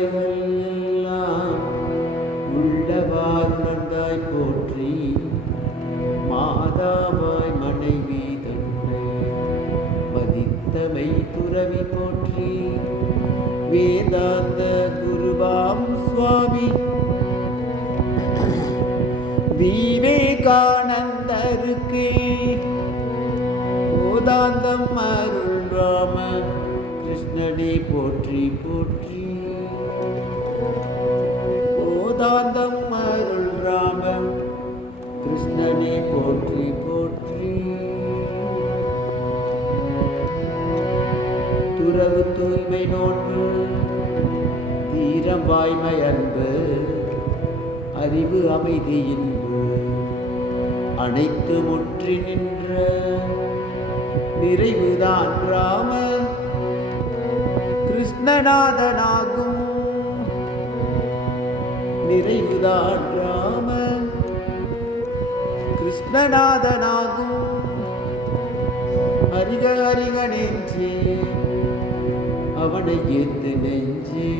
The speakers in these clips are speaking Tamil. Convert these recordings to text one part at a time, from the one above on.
குறைகள் எல்லாம் உள்ளவார் நன்றாய் போற்றி மாதாவாய் மனைவி தன்னை மதித்தமை துறவி போற்றி. வேதாந்த குருவாம் சுவாமி விவேகானந்தருக்கு. கோதாந்தம் அருள்ராம கிருஷ்ணனை போற்றி போற்றி. ஓதாந்தம் அருள் கிருஷ்ணனே போற்றி போற்றி துறவு தூய்மை நோன்பு தீரம் வாய்மை அன்பு அறிவு அமைதி இன்பு அனைத்து முற்றி நின்ற நிறைவுதான் ராம கிருஷ்ணநாதனாகும் நிறைவுதான் ராம கிருஷ்ணநாதனாகும். அரிக அரிக நெஞ்சே அவனை ஏத்து நெஞ்சே.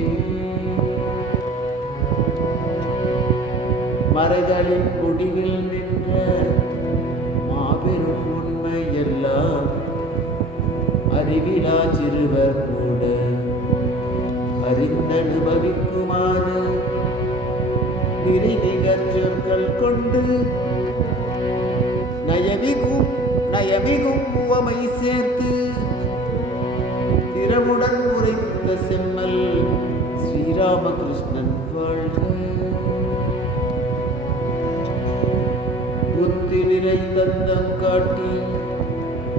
மறைகளின் கொடியில் நின்ற மாபெரும் உண்மை எல்லாம் அறிவிலா சிறுவர் கூட அறிந்தனுபவிக்குமாறு நிறிநிகர் சொற்கள் கொண்டு நயமிகும் நயமிகும் உவமை சேர்த்து திறமுடன் உரைத்த செம்மல் ஸ்ரீராமகிருஷ்ணன் வாழ்க. புத்தி நிலை தந்தம் காட்டி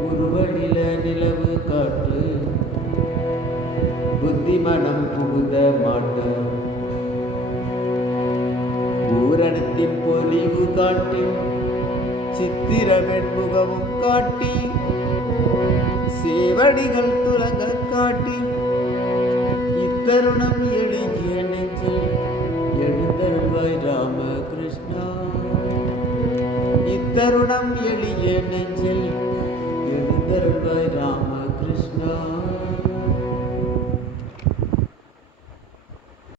உருவநில நிலவு காட்டு. புத்தி மனம் புகுத மாட்டான் பூரணத்தின் பொலிவு காட்டி சித்திரமென் முகமும் காட்டி சேவடிகள் துலங்க காட்டி இத்தருணம் எளிய நெஞ்சில் எழுந்தருள்வாய் ராமகிருஷ்ணா. இத்தருணம் எளிய நெஞ்சில் எழுந்தருள்வாய் ராம